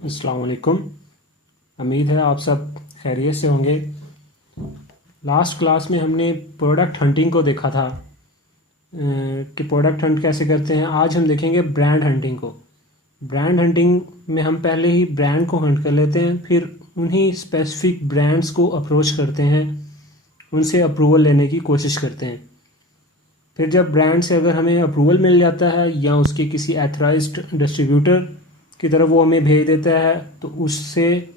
अस्सलाम वालेकुम। उम्मीद है आप सब खैरियत से होंगे। लास्ट क्लास में हमने प्रोडक्ट हंटिंग को देखा था कि प्रोडक्ट हंट कैसे करते हैं। आज हम देखेंगे ब्रांड हंटिंग को। ब्रांड हंटिंग में हम पहले ही ब्रांड को हंट कर लेते हैं, फिर उन्हीं स्पेसिफिक ब्रांड्स को अप्रोच करते हैं, उनसे अप्रूवल लेने की कोशिश करते हैं। फिर जब ब्रांड से अगर हमें अप्रूवल मिल जाता है या उसके किसी एथराइज्ड डिस्ट्रीब्यूटर की तरफ वो हमें भेज देता है, तो उससे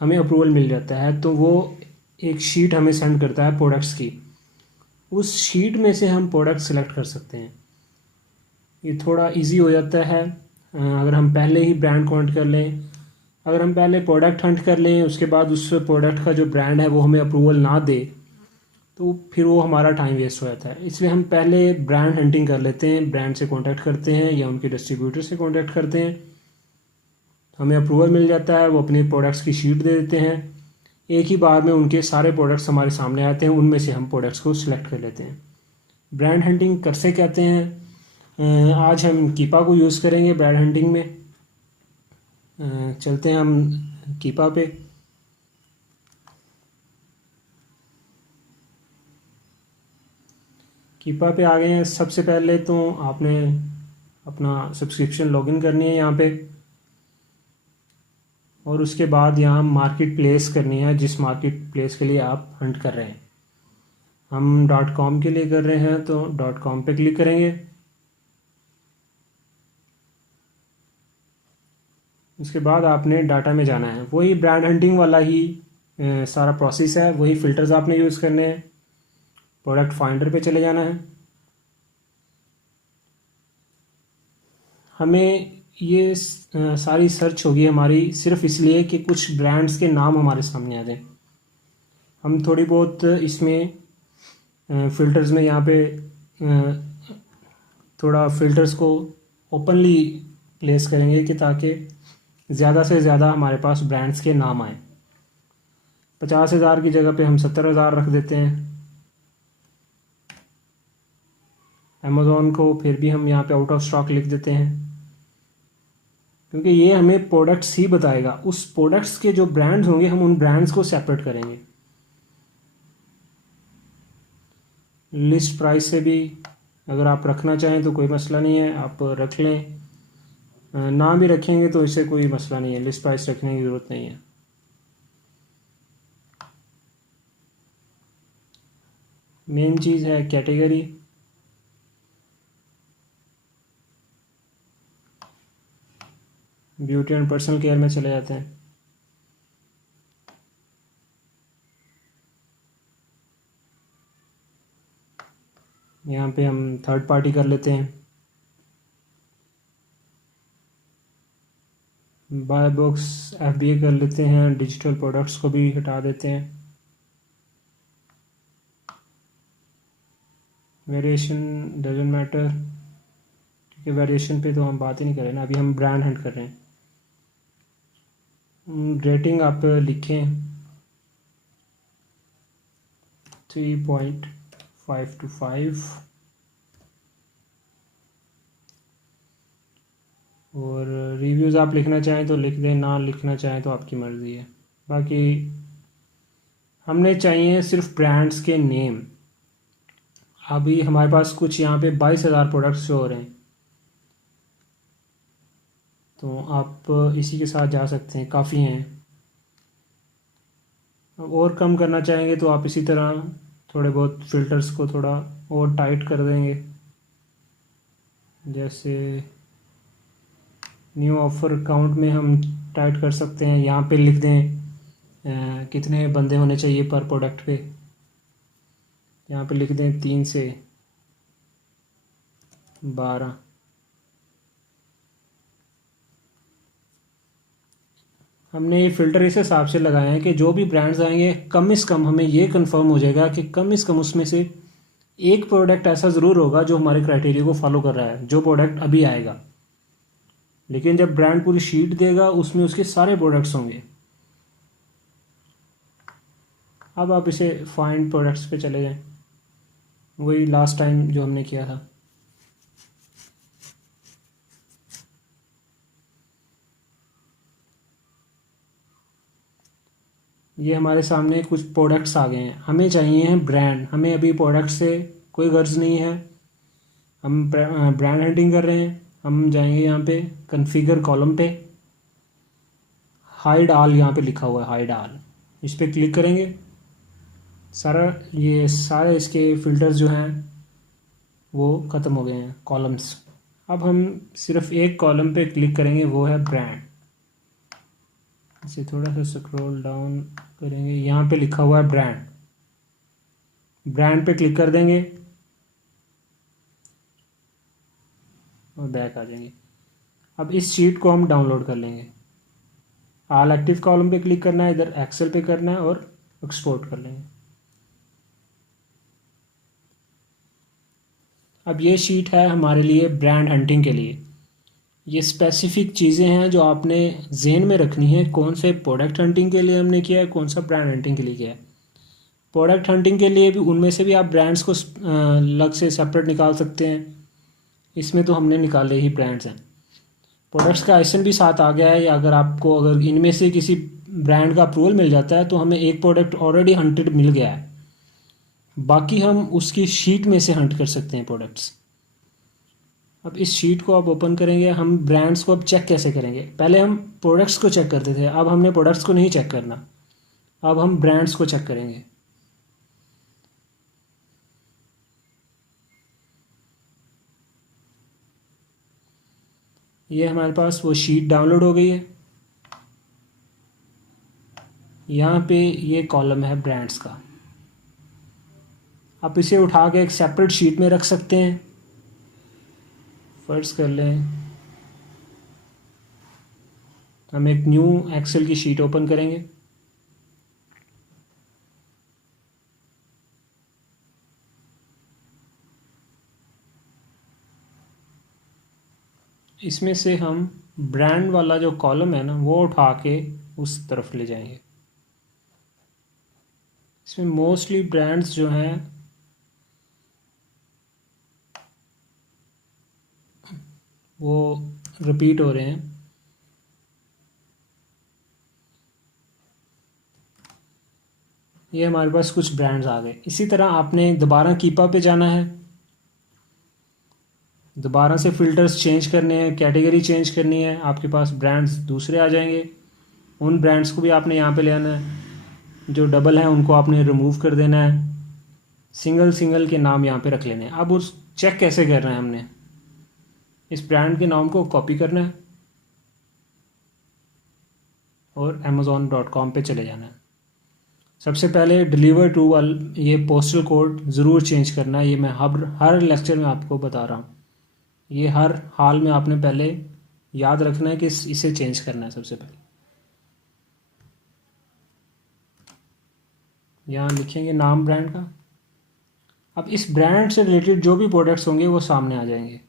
हमें अप्रूवल मिल जाता है, तो वो एक शीट हमें सेंड करता है प्रोडक्ट्स की। उस शीट में से हम प्रोडक्ट सेलेक्ट कर सकते हैं। ये थोड़ा इजी हो जाता है अगर हम पहले ही ब्रांड को हंट कर लें। अगर हम पहले प्रोडक्ट हंट कर लें, उसके बाद उस प्रोडक्ट का जो ब्रांड है वो हमें अप्रूवल ना दे, तो फिर वो हमारा टाइम वेस्ट हो जाता है। इसलिए हम पहले ब्रांड हंटिंग कर लेते हैं, ब्रांड से कांटेक्ट करते हैं या उनके डिस्ट्रीब्यूटर से कांटेक्ट करते हैं। हमें अप्रूवल मिल जाता है, वो अपने प्रोडक्ट्स की शीट दे देते हैं। एक ही बार में उनके सारे प्रोडक्ट्स हमारे सामने आते हैं, उनमें से हम प्रोडक्ट्स को सिलेक्ट कर लेते हैं। ब्रांड हंटिंग कैसे कहते हैं, आज हम कीपा को यूज़ करेंगे ब्रांड हंटिंग में। चलते हैं हम कीपा पे। कीपा पे आ गए हैं। सबसे पहले तो आपने अपना सब्सक्रिप्शन लॉगिन करनी है यहाँ पे, और उसके बाद यहाँ मार्केट प्लेस करनी है, जिस मार्केट प्लेस के लिए आप हंट कर रहे हैं। हम .com के लिए कर रहे हैं तो .com पे क्लिक करेंगे। उसके बाद आपने डाटा में जाना है, वही ब्रांड हंटिंग वाला ही सारा प्रोसेस है, वही फ़िल्टर्स आपने यूज़ करने हैं। प्रोडक्ट फाइंडर पे चले जाना है। हमें ये सारी सर्च होगी हमारी सिर्फ इसलिए कि कुछ ब्रांड्स के नाम हमारे सामने आ जाए। हम थोड़ी बहुत इसमें फ़िल्टर्स में यहाँ पे थोड़ा फ़िल्टर्स को ओपनली प्लेस करेंगे कि ताकि ज़्यादा से ज़्यादा हमारे पास ब्रांड्स के नाम आए। 50,000 की जगह पे हम 70,000 रख देते हैं। अमेज़ॉन को फिर भी हम यहाँ पे आउट ऑफ स्टॉक लिख देते हैं, क्योंकि ये हमें प्रोडक्ट्स ही बताएगा। उस प्रोडक्ट्स के जो ब्रांड्स होंगे हम उन ब्रांड्स को सेपरेट करेंगे। लिस्ट प्राइस से भी अगर आप रखना चाहें तो कोई मसला नहीं है, आप रख लें। ना भी रखेंगे तो इससे कोई मसला नहीं है, लिस्ट प्राइस रखने की ज़रूरत नहीं है। मेन चीज़ है category. Beauty and personal care में चले जाते हैं। यहाँ पे हम थर्ड पार्टी कर लेते हैं। बाय बॉक्स FBA कर लेते हैं, डिजिटल प्रोडक्ट्स को भी हटा देते हैं। वेरिएशन डजेंट मैटर, क्योंकि वेरिएशन पे तो हम बात ही नहीं कर रहे ना, अभी हम ब्रांड हंट कर रहे हैं। रेटिंग आप लिखें 3.5/5, और रिव्यूज़ आप लिखना चाहें तो लिख दें, ना लिखना चाहें तो आपकी मर्ज़ी है। बाकी हमने चाहिए सिर्फ ब्रांड्स के नेम। अभी हमारे पास कुछ यहाँ पे 22,000 प्रोडक्ट्स जो हो रहे हैं, तो आप इसी के साथ जा सकते हैं, काफ़ी हैं। और कम करना चाहेंगे तो आप इसी तरह थोड़े बहुत फ़िल्टर्स को थोड़ा और टाइट कर देंगे। जैसे न्यू ऑफ़र काउंट में हम टाइट कर सकते हैं, यहाँ पे लिख दें कितने बंदे होने चाहिए पर प्रोडक्ट पे। यहाँ पे लिख दें 3 से 12। हमने ये फ़िल्टर इस हिसाब से लगाए हैं कि जो भी ब्रांड्स आएंगे कम से कम हमें ये कंफर्म हो जाएगा कि कम से कम उसमें से एक प्रोडक्ट ऐसा ज़रूर होगा जो हमारे क्राइटेरिया को फॉलो कर रहा है, जो प्रोडक्ट अभी आएगा। लेकिन जब ब्रांड पूरी शीट देगा उसमें उसके सारे प्रोडक्ट्स होंगे। अब आप इसे फाइंड प्रोडक्ट्स पे चले जाएं, वही लास्ट टाइम जो हमने किया था। ये हमारे सामने कुछ प्रोडक्ट्स आ गए हैं, हमें चाहिए हैं ब्रांड। हमें अभी प्रोडक्ट से कोई गर्ज नहीं है, हम ब्रांड हंटिंग कर रहे हैं। हम जाएंगे यहाँ पे कॉन्फ़िगर कॉलम पे, हाइड ऑल यहाँ पे लिखा हुआ है, हाइड ऑल, इस पर क्लिक करेंगे। ये सारे इसके फ़िल्टर्स जो हैं वो ख़त्म हो गए हैं, कॉलम्स। अब हम सिर्फ एक कॉलम पे क्लिक करेंगे, वो है ब्रांड। इसे थोड़ा सा स्क्रॉल डाउन करेंगे, यहाँ पे लिखा हुआ है ब्रांड। ब्रांड पे क्लिक कर देंगे और बैक आ जाएंगे। अब इस शीट को हम डाउनलोड कर लेंगे। ऑल एक्टिव कॉलम पे क्लिक करना है, इधर एक्सेल पे करना है और एक्सपोर्ट कर लेंगे। अब ये शीट है हमारे लिए ब्रांड हंटिंग के लिए। ये स्पेसिफिक चीज़ें हैं जो आपने जेन में रखनी है, कौन से प्रोडक्ट हंटिंग के लिए हमने किया है, कौन सा ब्रांड हंटिंग के लिए किया है। प्रोडक्ट हंटिंग के लिए भी उनमें से भी आप ब्रांड्स को अलग से सेपरेट निकाल सकते हैं। इसमें तो हमने निकाले ही ब्रांड्स हैं। प्रोडक्ट्स का आइसन भी साथ आ गया है, या अगर इनमें से किसी ब्रांड का अप्रूवल मिल जाता है तो हमें एक प्रोडक्ट ऑलरेडी हंटेड मिल गया है, बाकी हम उसकी शीट में से हंट कर सकते हैं प्रोडक्ट्स। अब इस शीट को आप ओपन करेंगे। हम ब्रांड्स को अब चेक कैसे करेंगे? पहले हम प्रोडक्ट्स को चेक करते थे, अब हमने प्रोडक्ट्स को नहीं चेक करना, अब हम ब्रांड्स को चेक करेंगे। ये हमारे पास वो शीट डाउनलोड हो गई है। यहाँ पे ये कॉलम है ब्रांड्स का। आप इसे उठा के एक सेपरेट शीट में रख सकते हैं। फर्ज कर लें हम एक न्यू एक्सेल की शीट ओपन करेंगे। इसमें से हम ब्रांड वाला जो कॉलम है ना वो उठा के उस तरफ ले जाएंगे। इसमें मोस्टली ब्रांड्स जो हैं वो रिपीट हो रहे हैं। ये हमारे पास कुछ ब्रांड्स आ गए। इसी तरह आपने दोबारा कीपा पे जाना है, दोबारा से फ़िल्टर्स चेंज करने हैं, कैटेगरी चेंज करनी है, आपके पास ब्रांड्स दूसरे आ जाएंगे। उन ब्रांड्स को भी आपने यहाँ पे ले आना है, जो डबल हैं उनको आपने रिमूव कर देना है, सिंगल सिंगल के नाम यहाँ पे रख लेने हैं। अब उस चेक कैसे करना है? हमने इस ब्रांड के नाम को कॉपी करना है और amazon.com पे चले जाना है। सबसे पहले डिलीवर टू वाल ये पोस्टल कोड ज़रूर चेंज करना है। ये मैं हर लेक्चर में आपको बता रहा हूँ, ये हर हाल में आपने पहले याद रखना है कि इसे चेंज करना है। सबसे पहले यहाँ लिखेंगे नाम ब्रांड का। अब इस ब्रांड से रिलेटेड जो भी प्रोडक्ट्स होंगे वो सामने आ जाएंगे।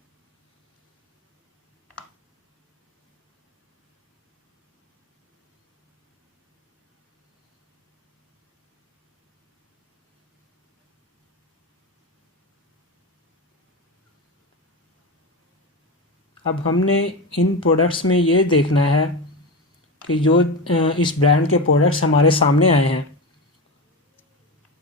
अब हमने इन प्रोडक्ट्स में ये देखना है कि जो इस ब्रांड के प्रोडक्ट्स हमारे सामने आए हैं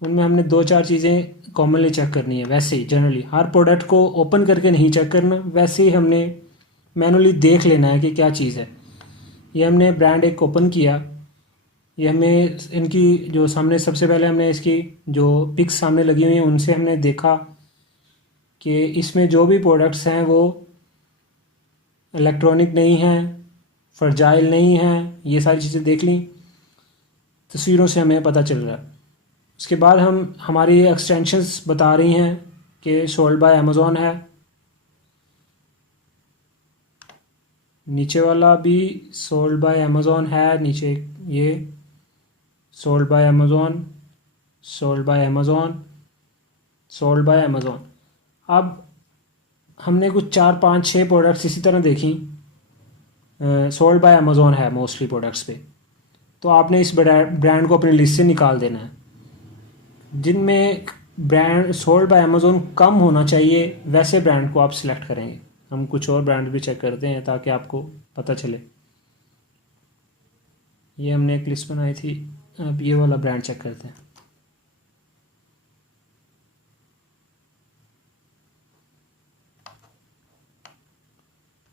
उनमें हमने दो चार चीज़ें कॉमनली चेक करनी है। वैसे ही जनरली हर प्रोडक्ट को ओपन करके नहीं चेक करना, वैसे ही हमने मैनुअली देख लेना है कि क्या चीज़ है। ये हमने ब्रांड एक ओपन किया, ये हमें इनकी जो सामने सबसे पहले हमने इसकी जो पिक्स सामने लगी हुई हैं उनसे हमने देखा कि इसमें जो भी प्रोडक्ट्स हैं वो इलेक्ट्रॉनिक नहीं हैं, फ्रजाइल नहीं हैं, ये सारी चीज़ें देख ली, तस्वीरों से हमें पता चल रहा है। उसके बाद हमारी एक्सटेंशंस बता रही हैं कि सोल्ड बाय अमेज़ॉन है। नीचे वाला भी सोल्ड बाय अमेज़ॉन है, नीचे ये sold by Amazon, sold by Amazon, sold by Amazon. अब हमने कुछ 4 5 6 प्रोडक्ट्स इसी तरह देखी, सोल्ड बाय अमेज़ॉन है मोस्टली प्रोडक्ट्स पे, तो आपने इस ब्रांड को अपनी लिस्ट से निकाल देना है। जिनमें ब्रांड सोल्ड बाय अमेज़ॉन कम होना चाहिए वैसे ब्रांड को आप सिलेक्ट करेंगे। हम कुछ और ब्रांड भी चेक करते हैं ताकि आपको पता चले। ये हमने एक लिस्ट बनाई थी, अब ये वाला ब्रांड चेक करते हैं।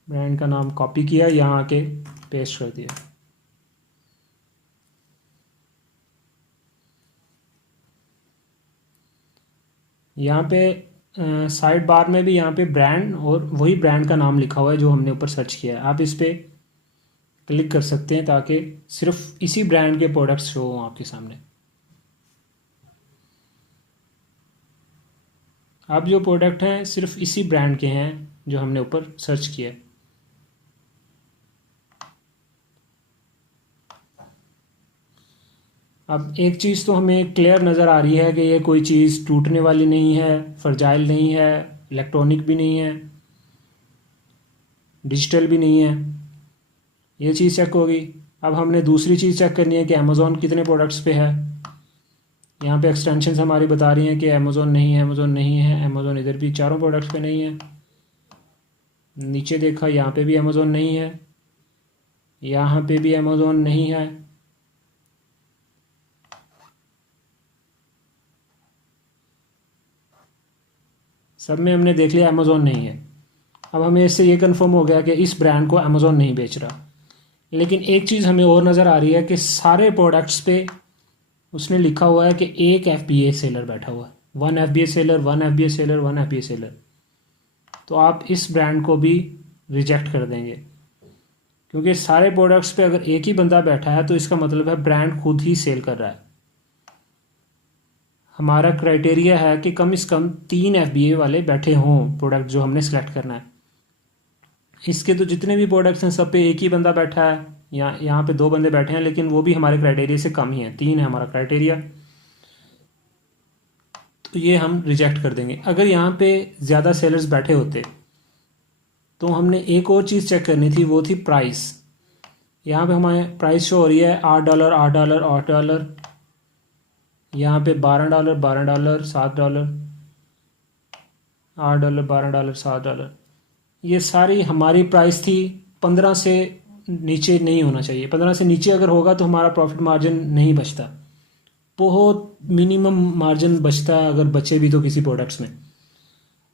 ब्रांड का नाम कॉपी किया, यहाँ आके पेस्ट कर दिया। यहाँ पे साइड बार में भी यहाँ पे ब्रांड और वही ब्रांड का नाम लिखा हुआ है जो हमने ऊपर सर्च किया है। आप इस पर क्लिक कर सकते हैं ताकि सिर्फ इसी ब्रांड के प्रोडक्ट्स शो हों आपके सामने। अब जो प्रोडक्ट हैं सिर्फ इसी ब्रांड के हैं जो हमने ऊपर सर्च किया है। अब एक चीज़ तो हमें क्लियर नज़र आ रही है कि ये कोई चीज़ टूटने वाली नहीं है, फ्रजाइल नहीं है, इलेक्ट्रॉनिक भी नहीं है, डिजिटल भी नहीं है। ये चीज़ चेक होगी। अब हमने दूसरी चीज़ चेक करनी है कि अमेज़ॉन कितने प्रोडक्ट्स पे है। यहाँ पे एक्सटेंशंस हमारी बता रही हैं कि अमेज़ॉन नहीं है, अमेज़ॉन नहीं है, अमेज़ॉन इधर भी चारों प्रोडक्ट्स पे नहीं है। नीचे देखा, यहाँ पे भी अमेज़ॉन नहीं है, यहाँ पे भी अमेज़ॉन नहीं है। सब में हमने देख लिया अमेज़ॉन नहीं है। अब हमें इससे ये कंफर्म हो गया कि इस ब्रांड को अमेज़ॉन नहीं बेच रहा। लेकिन एक चीज़ हमें और नज़र आ रही है कि सारे प्रोडक्ट्स पे उसने लिखा हुआ है कि एक FBA सेलर बैठा हुआ है, 1 FBA seller, 1 FBA seller, 1 FBA seller. तो आप इस ब्रांड को भी रिजेक्ट कर देंगे, क्योंकि सारे प्रोडक्ट्स पे अगर एक ही बंदा बैठा है तो इसका मतलब है ब्रांड खुद ही सेल कर रहा है। हमारा क्राइटेरिया है कि कम से कम 3 FBA वाले बैठे हों प्रोडक्ट जो हमने सेलेक्ट करना है। इसके तो जितने भी प्रोडक्ट्स हैं सब पे एक ही बंदा बैठा है, यहाँ पे 2 बंदे बैठे हैं, लेकिन वो भी हमारे क्राइटेरिया से कम ही है, 3 है हमारा क्राइटेरिया, तो ये हम रिजेक्ट कर देंगे। अगर यहाँ पे ज़्यादा सेलर्स बैठे होते तो हमने एक और चीज़ चेक करनी थी, वो थी प्राइस। यहाँ पे हमारे प्राइस शो हो रही है $8, $8, $8, यहाँ पे $12, $12, $7, $8, $12, $7। ये सारी हमारी प्राइस थी। 15 से नीचे नहीं होना चाहिए। 15 से नीचे अगर होगा तो हमारा प्रॉफिट मार्जिन नहीं बचता, बहुत मिनिमम मार्जिन बचता है, अगर बचे भी तो किसी प्रोडक्ट्स में,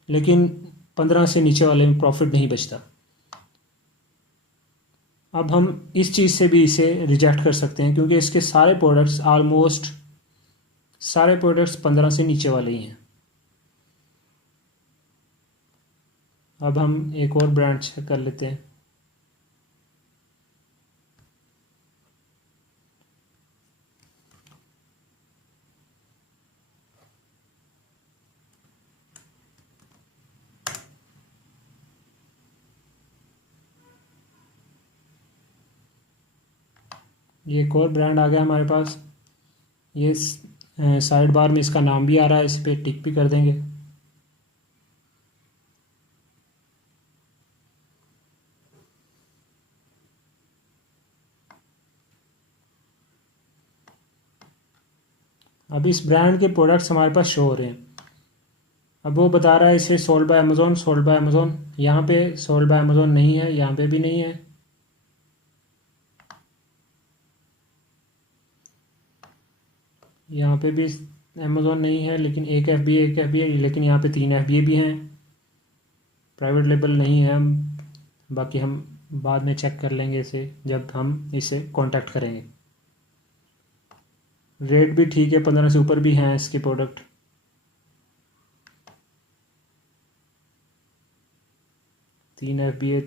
लेकिन 15 से नीचे वाले में प्रॉफिट नहीं बचता। अब हम इस चीज़ से भी इसे रिजेक्ट कर सकते हैं, क्योंकि इसके सारे प्रोडक्ट्स, ऑलमोस्ट सारे प्रोडक्ट्स 15 से नीचे वाले ही हैं। अब हम एक और ब्रांड चेक कर लेते हैं। ये एक और ब्रांड आ गया हमारे पास। ये साइड बार में इसका नाम भी आ रहा है, इस पर टिक भी कर देंगे। अब इस ब्रांड के प्रोडक्ट्स हमारे पास शो हो रहे हैं। अब वो बता रहा है इसे sold by Amazon, sold by Amazon. यहाँ पे सोल्ड बाय अमेज़ॉन नहीं है, यहाँ पे भी नहीं है। यहाँ पे भी अमेज़ॉन नहीं है, लेकिन एक FBA, लेकिन यहाँ पे 3 FBA भी हैं। प्राइवेट लेबल नहीं है। बाकी हम बाद में चेक कर लेंगे इसे जब हम इसे कांटेक्ट करेंगे। रेट भी ठीक है, 15 से ऊपर भी हैं इसके प्रोडक्ट। तीन FBA,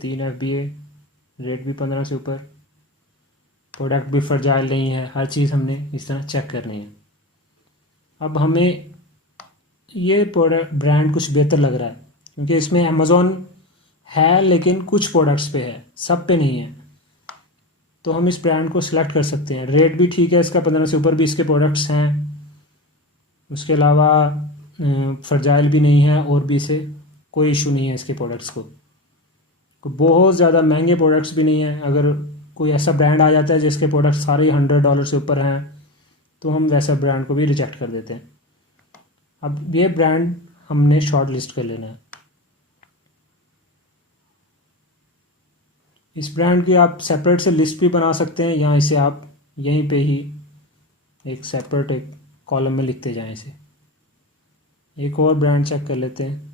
रेट भी 15 से ऊपर, प्रोडक्ट भी फ्रजाइल नहीं है। हर चीज़ हमने इस तरह चेक करनी है। अब हमें ये प्रोडक्ट ब्रांड कुछ बेहतर लग रहा है, क्योंकि इसमें अमेज़ॉन है लेकिन कुछ प्रोडक्ट्स पे है, सब पे नहीं है। तो हम इस ब्रांड को सिलेक्ट कर सकते हैं। रेट भी ठीक है इसका, 15 से ऊपर भी इसके प्रोडक्ट्स हैं। उसके अलावा फ्रजाइल भी नहीं है, और भी इसे कोई इशू नहीं है इसके प्रोडक्ट्स को। बहुत ज़्यादा महंगे प्रोडक्ट्स भी नहीं हैं। अगर कोई ऐसा ब्रांड आ जाता है जिसके प्रोडक्ट सारे $100 से ऊपर हैं तो हम वैसा ब्रांड को भी रिजेक्ट कर देते हैं। अब ये ब्रांड हमने शॉर्ट लिस्ट कर लेना है। इस ब्रांड की आप सेपरेट से लिस्ट भी बना सकते हैं, या इसे आप यहीं पे ही एक सेपरेट एक कॉलम में लिखते जाएं इसे। एक और ब्रांड चेक कर लेते हैं।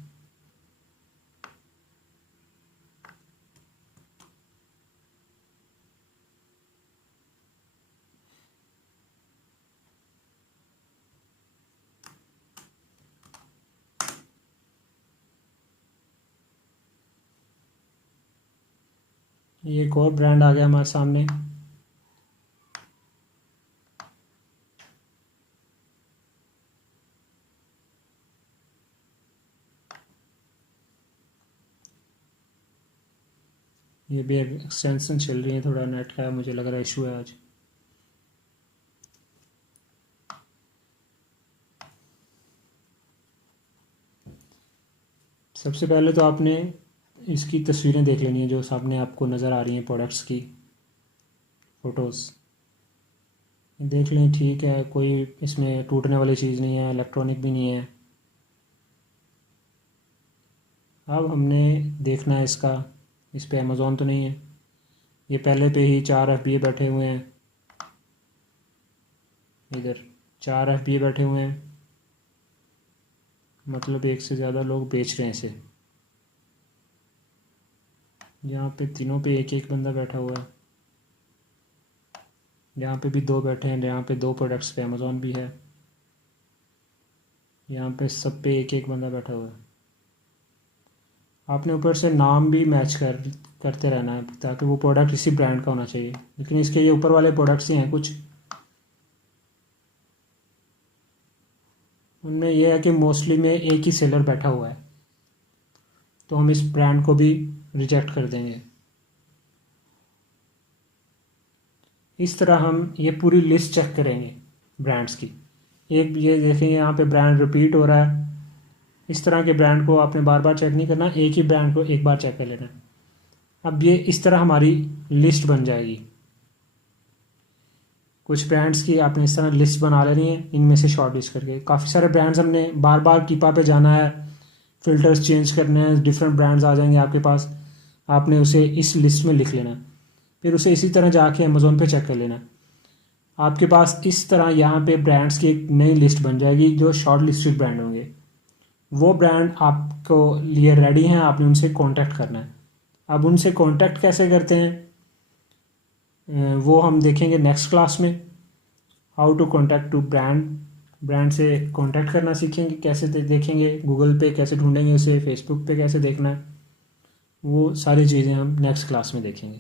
ये एक और ब्रांड आ गया हमारे सामने। ये भी एक्सटेंशन चल रही है, थोड़ा नेट का मुझे लग रहा है इशू है आज। सबसे पहले तो आपने इसकी तस्वीरें देख लेनी है जो सामने आपको नज़र आ रही हैं, प्रोडक्ट्स की फ़ोटोज़ देख लें। ठीक है, कोई इसमें टूटने वाली चीज़ नहीं है, इलेक्ट्रॉनिक भी नहीं है। अब हमने देखना है इसका, इस पे अमेज़ॉन तो नहीं है। ये पहले पे ही 4 FBA बैठे हुए हैं, इधर 4 FBA बैठे हुए हैं, मतलब एक से ज़्यादा लोग बेच रहे हैं इसे। यहाँ पे तीनों पे एक एक बंदा बैठा हुआ है। यहाँ पे भी 2 बैठे हैं, यहाँ पे 2 प्रोडक्ट्स पे अमेज़ॉन भी है। यहाँ पे सब पे एक एक बंदा बैठा हुआ है। आपने ऊपर से नाम भी मैच करते रहना है ताकि वो प्रोडक्ट इसी ब्रांड का होना चाहिए। लेकिन इसके ये ऊपर वाले प्रोडक्ट्स ही हैं कुछ, उनमें यह है कि मोस्टली में एक ही सेलर बैठा हुआ है, तो हम इस ब्रांड को भी रिजेक्ट कर देंगे। इस तरह हम ये पूरी लिस्ट चेक करेंगे ब्रांड्स की। एक ये देखेंगे यहाँ पे ब्रांड रिपीट हो रहा है, इस तरह के ब्रांड को आपने बार बार चेक नहीं करना, एक ही ब्रांड को एक बार चेक कर लेना। अब ये इस तरह हमारी लिस्ट बन जाएगी। कुछ ब्रांड्स की आपने इस तरह लिस्ट बना लेनी है, इनमें से शॉर्ट लिस्ट करके। काफ़ी सारे ब्रांड्स हमने बार बार कीपा पे जाना है, फ़िल्टर्स चेंज करने हैं, डिफरेंट ब्रांड्स आ जाएंगे आपके पास, आपने उसे इस लिस्ट में लिख लेना, फिर उसे इसी तरह जाके अमेज़ोन पे चेक कर लेना। आपके पास इस तरह यहाँ पे ब्रांड्स की एक नई लिस्ट बन जाएगी जो शॉर्ट लिस्टेड ब्रांड होंगे। वो ब्रांड आपको लिए रेडी हैं, आपने उनसे कांटेक्ट करना है। अब उनसे कांटेक्ट कैसे करते हैं वो हम देखेंगे नेक्स्ट क्लास में। How to contact to brand से कांटेक्ट करना सीखेंगे, कैसे देखेंगे, गूगल पे कैसे ढूंढेंगे उसे, फेसबुक पे कैसे देखना है, वो सारी चीज़ें हम नेक्स्ट क्लास में देखेंगे।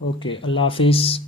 ओके, अल्लाह हाफिज़।